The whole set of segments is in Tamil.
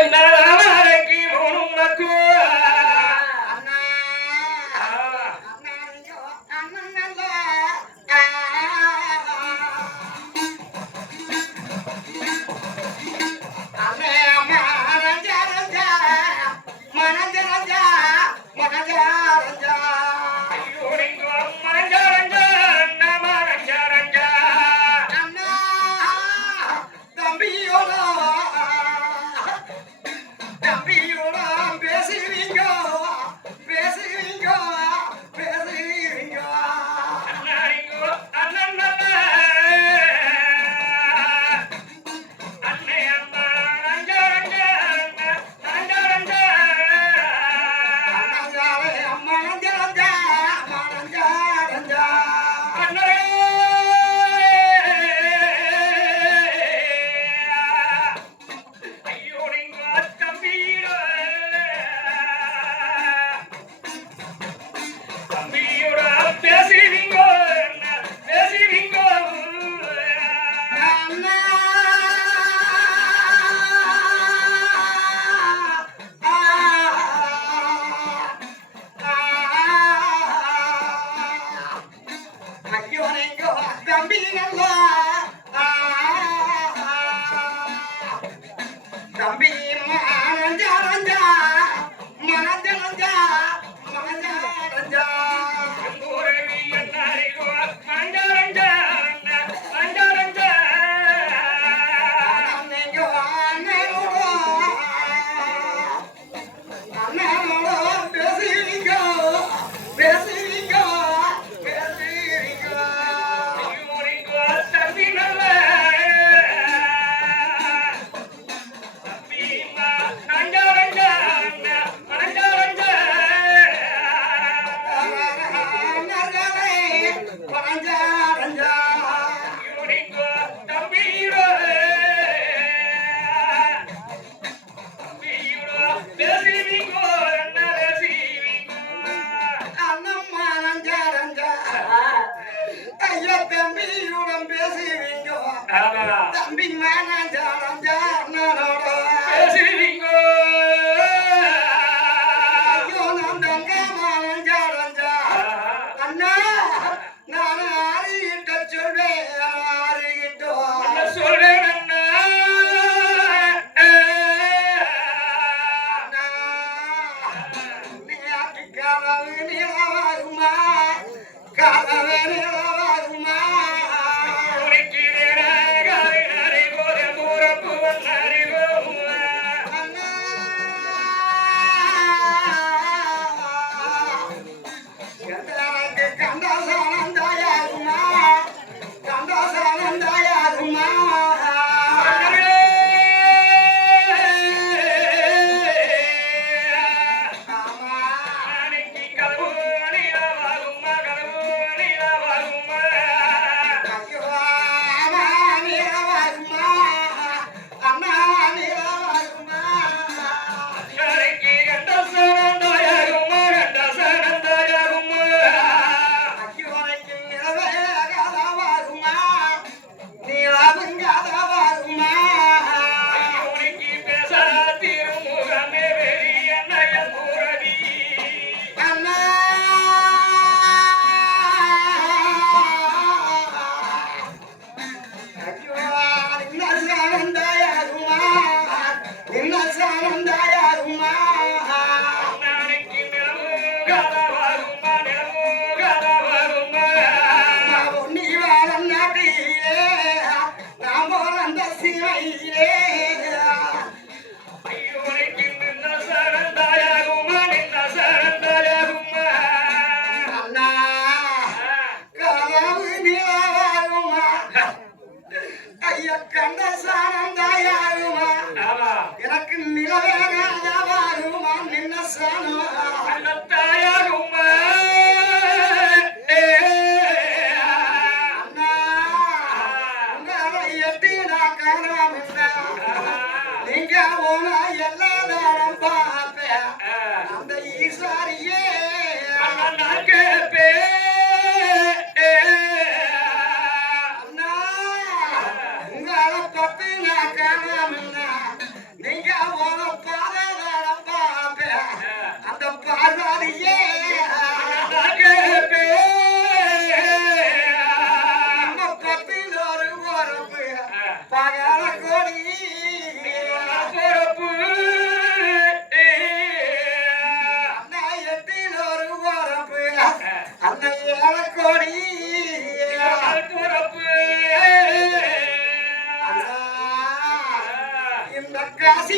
நாளைக்கு உனக்கு தம்பி அண்ணா நான் ஆறிட்ட சொல்வேன் ஆறிட்டோ சொல்வேன் கதவு நிலவாகுமா கதவு நிலவாகுமா எனக்கு நிலவேகாகுமா நின்ன சாணத்தாயாகுமா அண்ணா உங்களை எட்டி நான் காணாம நீங்க போன எல்லா நேரம் பார்ப்பேன் அந்த ஈஸ்வரியே கேட்பே அண்ணா உங்களை பத்தி நான் காணாம நீங்க போன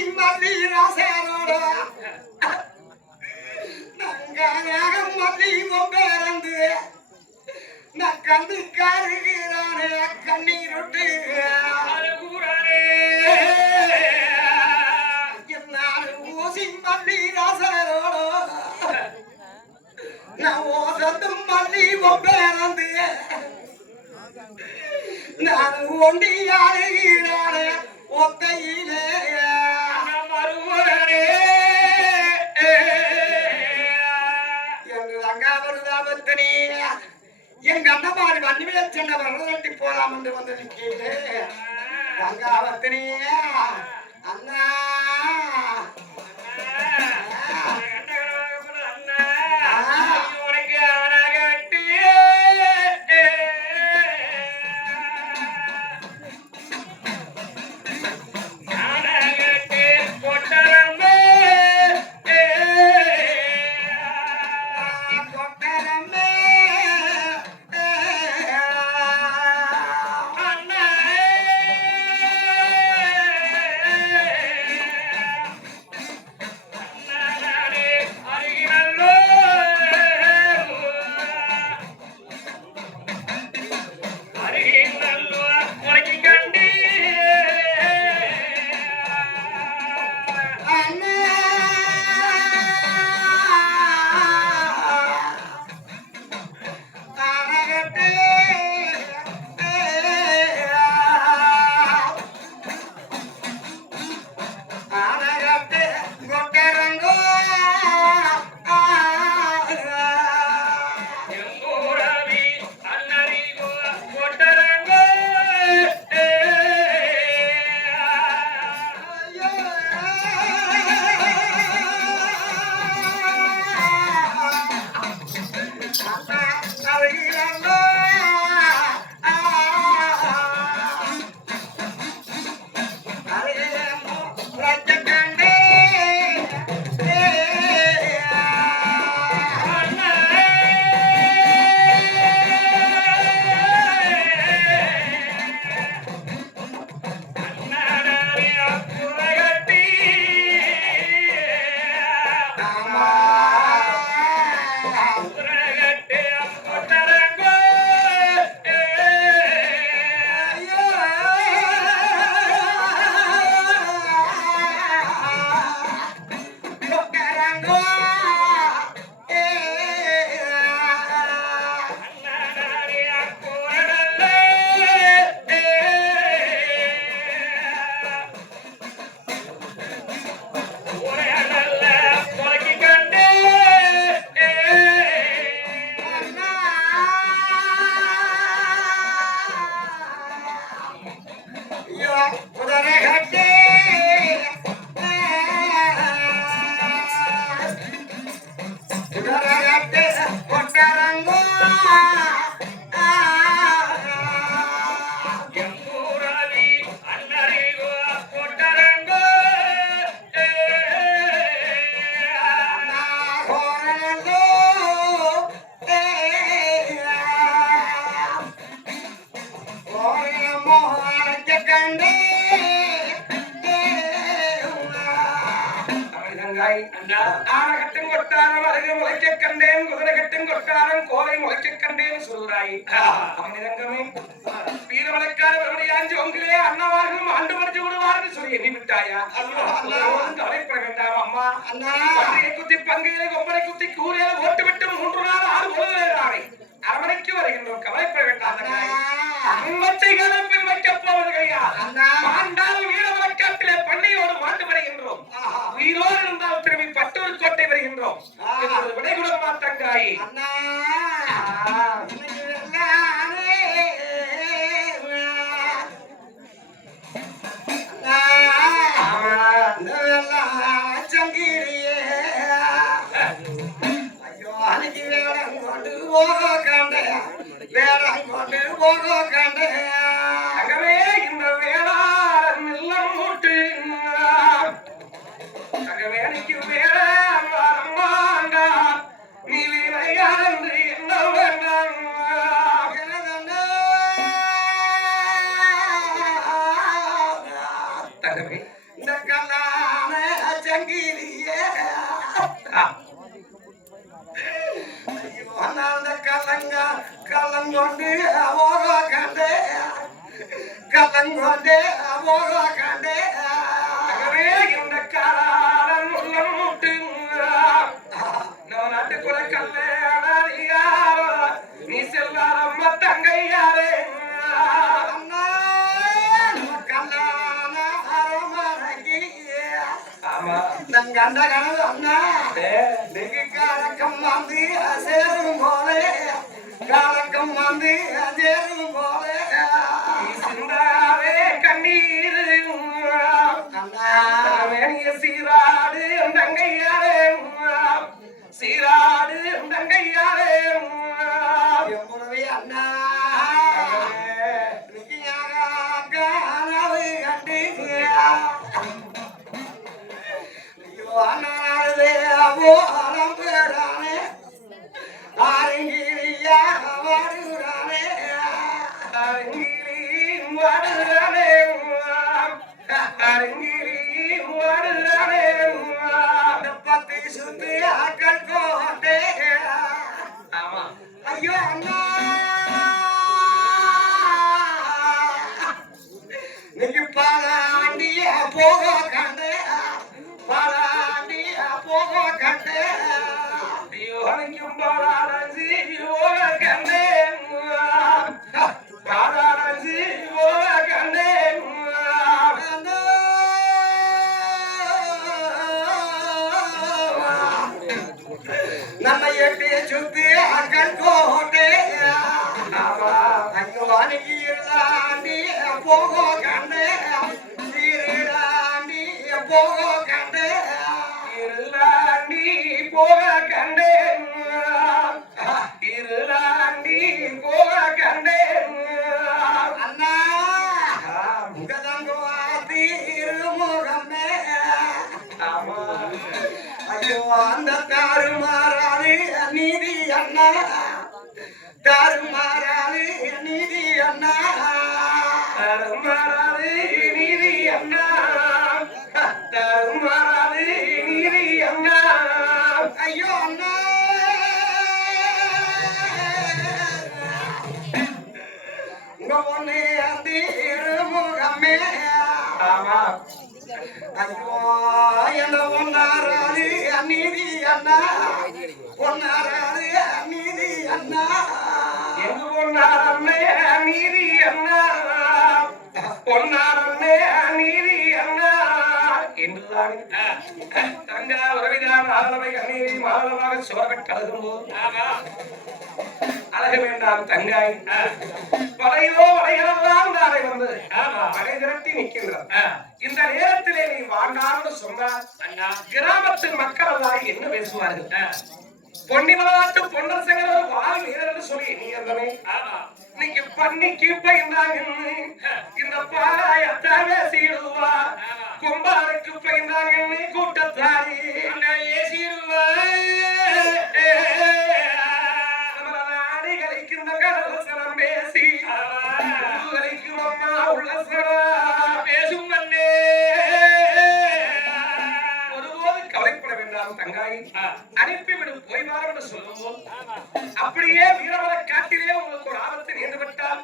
ஊசி மல்லி ராசாரோட நங்காக மல்லி பேரந்து நான் கண்டு காருகிறானே கண்ணீர் விட்டு ஊசி மல்லி ராசாரோட நான் ஓசத்தும் மல்லி பேரந்து நான் ஒண்டியாருகிறானே ஒத்தையிலே மறுமுறை என்று ரங்காபுரதாபத்தினே எங்க அண்ணமாரி வன்னிமையை சென்ற வரலாற்றி போலாம் என்று வந்து நிற்கிறேன் ரங்காபத்தினே அண்ணா ஆனகட்டும் கொட்டாரம் அருகு முளைக்க கண்டேன் குதிரைகட்டும் கொட்டாரம் கோலை முளைக்க கண்டேன் சொல்றாய் அமிதங்கமே வீரமலைக்கார மறுபடியாஞ்சு உங்களே அண்ணவார்களும் ஆண்டு மறைச்சு விடுவார்னு சொல்லி எண்ணி விட்டாயா கவலைப்பட வேண்டாம் அம்மா பன்றியை குத்தி பங்கையில கொம்பரை குத்தி கூரையில ஓட்டு விட்டு 3 நாள் 6 பொழுது அரமனைக்கு வருகின்றோம் கவலைப்பட வேண்டாம் பின் வைக்கப் போவதையா மாண்டால் வீரமலைக்காட்டிலே பண்ணையோடு மாண்டு வருகின்றோம் உயிரோடு இருந்தால் திரும்பி பட்டூர் கோட்டை வருகின்றோம் விடைகுடமா தங்காயி சங்கிரியே ஐயோ அன்னைக்கு வேடம் கொண்டு போக கண்டே வேடம் கொண்டு போக கண்டே அகவே இந்த வேளாண் எல்லாம் மூட்டு அகவேணிக்கு வேளாண்டா நீ வீரையார் என்று என்ன வேண்டாம் இந்த கலா கலங்கொண்டு போக கண்டே கலங்கொண்டு போக கண்டே இந்த காலம் உள்ளம் முட்டு நம்ம நாட்டுக்குள்ள கல்யாண நீ செல்லாரம்ம தங்கையாரே அண்ணா கல்லான அரமனைக்கு ஆமா கண்ட கனவு அண்ணா காலக்கம் வந்து சேரும் போலே காலக்கம் வந்து சேரும் போலே சிந்தாரே கண்ணீர் அண்ணா சீராடு தங்கையாரே சீராடு தங்கையாரே எவ்வளவு அண்ணா கனவு கண்டு போலம் பெறானே ஆரங்கிரியா வருகிறானே வருகிறானே அரங்கிரி வருகிறானே பத்தி சுத்தி ஆக்கள் கோட்டே ஆமா ஐயோ அண்ணா நீங்க பாலாண்டிய போக கண்டே பாலாண்டிய போக கண்டே யோகனிக்கும் பாலாடஞ்சி யோக கண்டே பாலாடஞ்சி யோக கண்டே நம்ம எட்டி சுத்தி அக்கல் கோட்டே ஐயோ அன்னைக்கு இல்லாண்டி போக கண்டே சீரடாண்டி போக கண்டே இருளாண்டி போக கண்டே இருளாண்டி போக கண்டே அண்ணா திருமுகமே ஆமா ஐயோ அந்த தாறுமாறாது நீதி அண்ணா தாறுமாறாது நீதி அண்ணா தருமாறாது நீதி அண்ணா தருமாறாது நீதி அண்ணா ஐயோ அண்ணா உங்க பொண்ணு அந்த திருமுகமே ஆமா ஐயோ என்ன பொண்ணாராது நீதி அண்ணா பொண்ணாராது நீதி அண்ணா எங்கு பொன்னாரம்மே நீதி அண்ணா பொன்னாரம்மே நீதி அண்ணா என்றுதான் தங்க உறவிதான் ஆதரவை கண்ணீரை மாதமாக சோரப்பட்டு அழுகும்போது அழக வேண்டாம் தங்காய் படையோ வளையலாம் தாரை வந்து படை திரட்டி நிற்கின்றார் இந்த நேரத்திலே நீ வாண்டான்னு சொன்னார் கிராமத்து மக்கள் எல்லாம் என்ன பேசுவார்கள் பொன்னிவளாட்டு பொன்னர் சங்கர் வாழ் வீரர் சொல்லி நீ இருந்தமே இன்னைக்கு பண்ணிக்கு பயந்தாங்க இந்த பாயத்தாவே சீடுவா கும்பாருக்கு பயந்தாங்க கூட்டத்தாரி ஏசிடுவா கலைக்கின்ற கடல் சரம் பேசி கலைக்கும் அம்மா உள்ள சரா பேசும் மண்ணே ஒருபோது கவலைப்பட வேண்டாம் தங்காய் அனுப்பிவிடும் போய் வாரம் என்று சொல்லுவோம் அப்படியே வீரவர காட்டிலே உங்களுக்கு ஒரு ஆபத்து நேர்ந்துவிட்டால்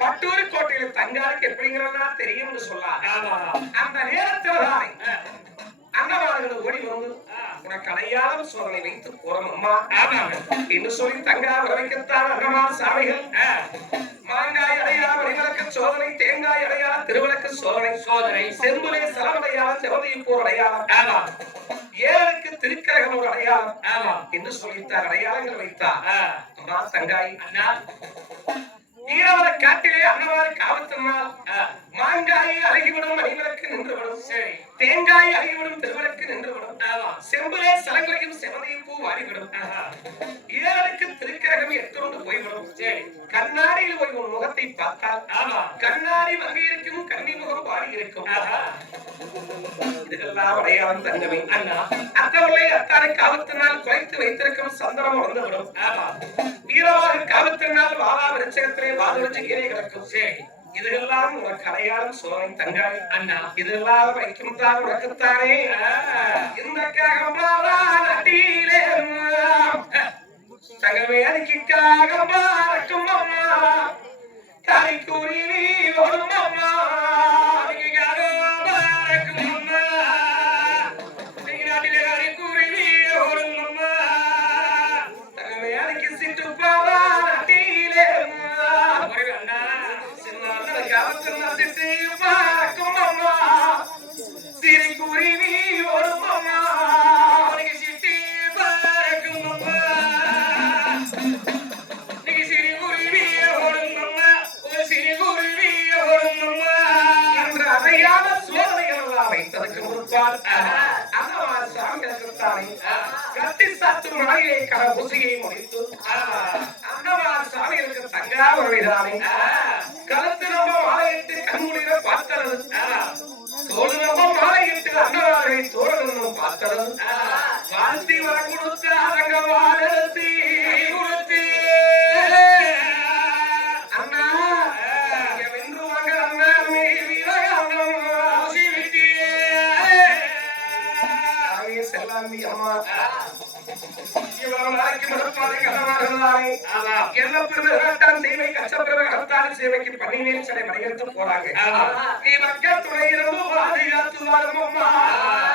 பட்டூர் கோட்டையில் தங்காருக்கு எப்படிங்கிறதா தெரியும் என்று சொல்லலாம் அந்த நேரத்தில் அண்ணவார்கள் ஓடி வந்து உனக்கு அடையாளம் சோதனை வைத்து போறோம் அம்மா என்று சொல்லி தங்கா உறவைக்கத்தான் அண்ணமா சாமிகள் மாங்காய் அடையாளம் மணிவிளக்கு சோதனை தேங்காய் அடையாளம் திருவிளக்கு சோதனை செம்புலே சலமடையாளம் செவதையை போர் அடையாளம் ஏழுக்கு திருக்கரகம் ஒரு அடையாளம் என்று சொல்லித்தார் அடையாளங்கள் வைத்தார் அம்மா தங்காய் அண்ணா ஈரவர காட்டிலே அண்ணவாருக்கு ஆபத்தினால் மாங்காயை அழகிவிடும் மணிவிளக்கு நின்றுவிடும் தேங்காய் அழகிவிடும் திருவிளக்கு நின்றுவிடும் செம்புலே சலங்குறையும் செவதையும் பூ வாரிவிடும் ஏழுக்கு திருக்கரகம் எட்டொன்று போய்விடும் கண்ணாடியில் போய் உன் முகத்தை பார்த்தால் கண்ணாடி வகை இருக்கும் கன்னி முகம் வாடி இருக்கும் இதெல்லாம் அடையாளம் தங்கமே அண்ணா அத்தவளை அத்தானை காவத்தினால் குறைத்து வைத்திருக்கும் சந்தனம் வந்துவிடும் வீரவாக காவத்தினால் வாழா விருட்சகத்திலே வாது வச்சு கீழே கிடக்கும் இதெல்லாம் உனக்கு அடையாளம் சோதனை தங்காய் அண்ணா இதெல்லாம் வைக்கும் தான் உனக்குத்தானே இந்த காகமாரா நட்டியிலே தங்கமே அதுக்காக பாரக்கும் அம்மா அண்ணா சாமிகளுக்குத்தானே கத்தி சாத்து மலையை கர பூசையை முடித்து அண்ணா சாமிகளுக்கு தங்காவதானே கலத்து நம்ம மாலையிட்டு கண்முடிய பார்த்தது தோடு நம்ம மாலையிட்டு அண்ணாவை தோழனும் பார்த்தது வாழ்த்தி வர கொடுத்து அரங்க வாழ்த்தி கொடுத்து அண்ணா வென்று வாங்க அண்ணா நீ வீரகாந்தம் செல்லாமி அம்மா இவ்வளவு நாளைக்கு மறுப்பாறை கதவாடுகிறாரே என்ன பெருமைதான் சேவை கஷ்டப்பெருமை கடத்தாலும் சேவைக்கு பணிநேர் சிலை வரையறுத்து போறாங்க நீ மக்கள் துணை இருந்து பாதுகாத்து வாரும் அம்மா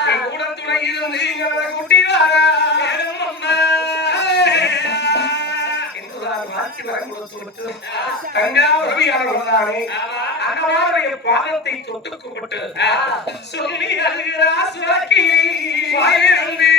நீ கூட துணை இருந்து எங்களை குட்டி என்றுதான் மாற்றி வர கொடுத்து விட்டு தங்கா உறவியாளர்களானே அண்ணாவுடைய பாதத்தை தொட்டு கும்பிட்டு சொல்லி அழுகிறா சுரக்கி வாயிலிருந்து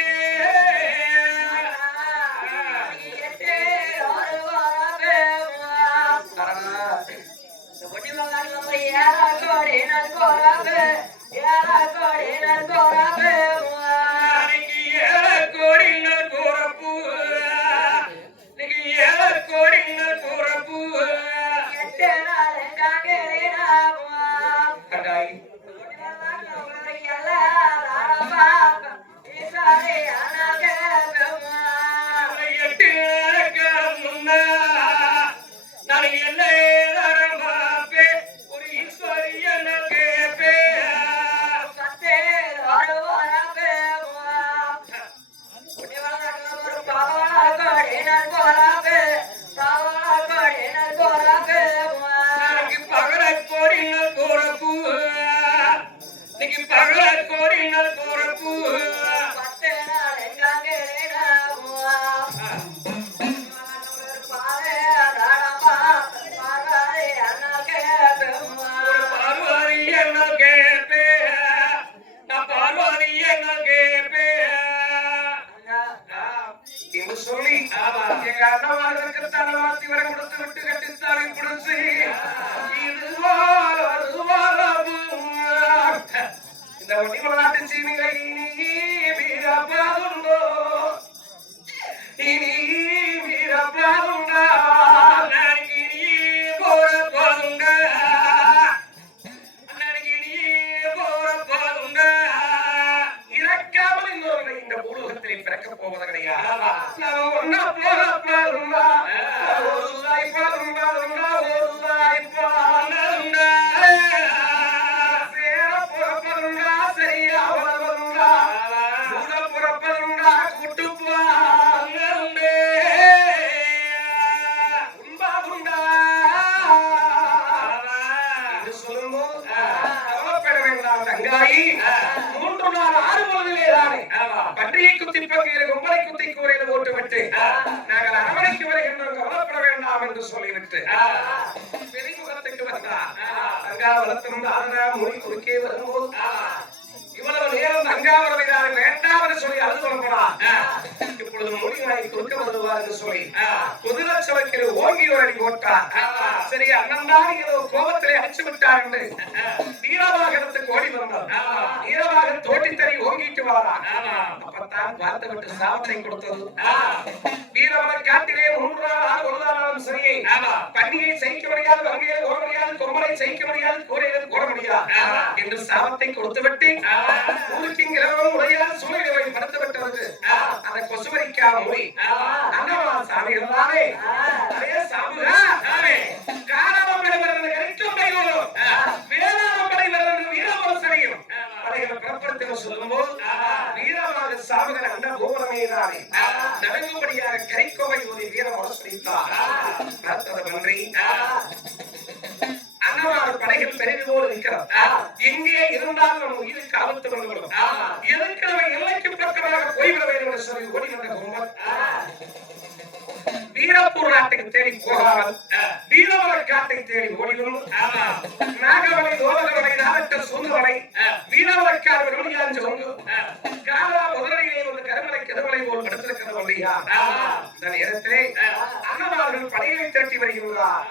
பன்றியை குத்தி பக்கையில் கும்பலை குத்தி கூரையில் ஓட்டுவிட்டு நாங்கள் அரவணைக்கு வருகின்றோம் கவலைப்பட வேண்டாம் என்று சொல்லிவிட்டு வெளிமுகத்துக்கு வந்தார் தங்காவளத்திலிருந்து ஆறுதா மொழி குறுக்கே வரும்போது இவ்வளவு நேரம் தங்காவளம் வேண்டாம் என்று சொல்லி அழுது கொள்ளப்படா இப்பொழுது மொழிகளை குறுக்க வருவார் என்று சொல்லி குதிரை சபைக்கு ஓங்கி ஒரு அடி போட்டார் சரி அண்ணன் தான் ஏதோ கோபத்திலே அடிச்சு விட்டார் என்று வீரவாகனத்துக்கு ஓடி வந்தார் வீரவாக தோட்டித்தறி ஓங்கிட்டு வாரான் அப்பத்தான் பார்த்து விட்டு சாபத்தை கொடுத்தது வீரவனை காட்டிலே 3 நாள் ஒரு நாளும் சரி பன்னியை சகிக்க முடியாது வங்கையை ஓட முடியாது கொம்பனை சகிக்க முடியாது கூரையை ஓட முடியாது என்று சாபத்தை கொடுத்து விட்டு ஊருக்கு கிழவனும் உடையாது சுமைகளை படுத்து விட்டது அந்த கொசுவரிக்கா மொழி அண்ணா சாமிகள் தானே அதே சாமுகா காரணம் பெறுவது கிடைக்கும் பையோரும் வேளாண் படை வருவது வீரவசனையும் படைகள் பிறப்படுத்த சொல்லும்போது வீரமாக சாமுகன் அண்ணா கோபுரமே தானே நடங்கும்படியாக கரைக்கோவை ஒரு வீரம் வசதித்தார் நன்றி அண்ணாவார் படைகள் பெருகி போல் இருக்கிறோம் எங்கே இருந்தாலும் நம்ம உயிருக்கு ஆபத்து வந்து விடும் எதற்கு நம்ம எல்லைக்கு பக்கமாக போய்விட வேண்டும் என்று சொல்லி ஓடி வந்த கும்பல் வீரப்பூர் நாட்டுக்கு தேடி போகாமல் வீரவர காட்டை தேடி ஓடி வந்து நாகவனை தோழகவனை நாகட்ட சொந்தவனை வீரவரக்கார வெளியாஞ்சு வந்து காலா முதலையை வந்து கருமலை கருமலை போல் படுத்திருக்கிற வழியா இந்த நேரத்திலே அண்ணாவார்கள் படையை திரட்டி வருகிறார்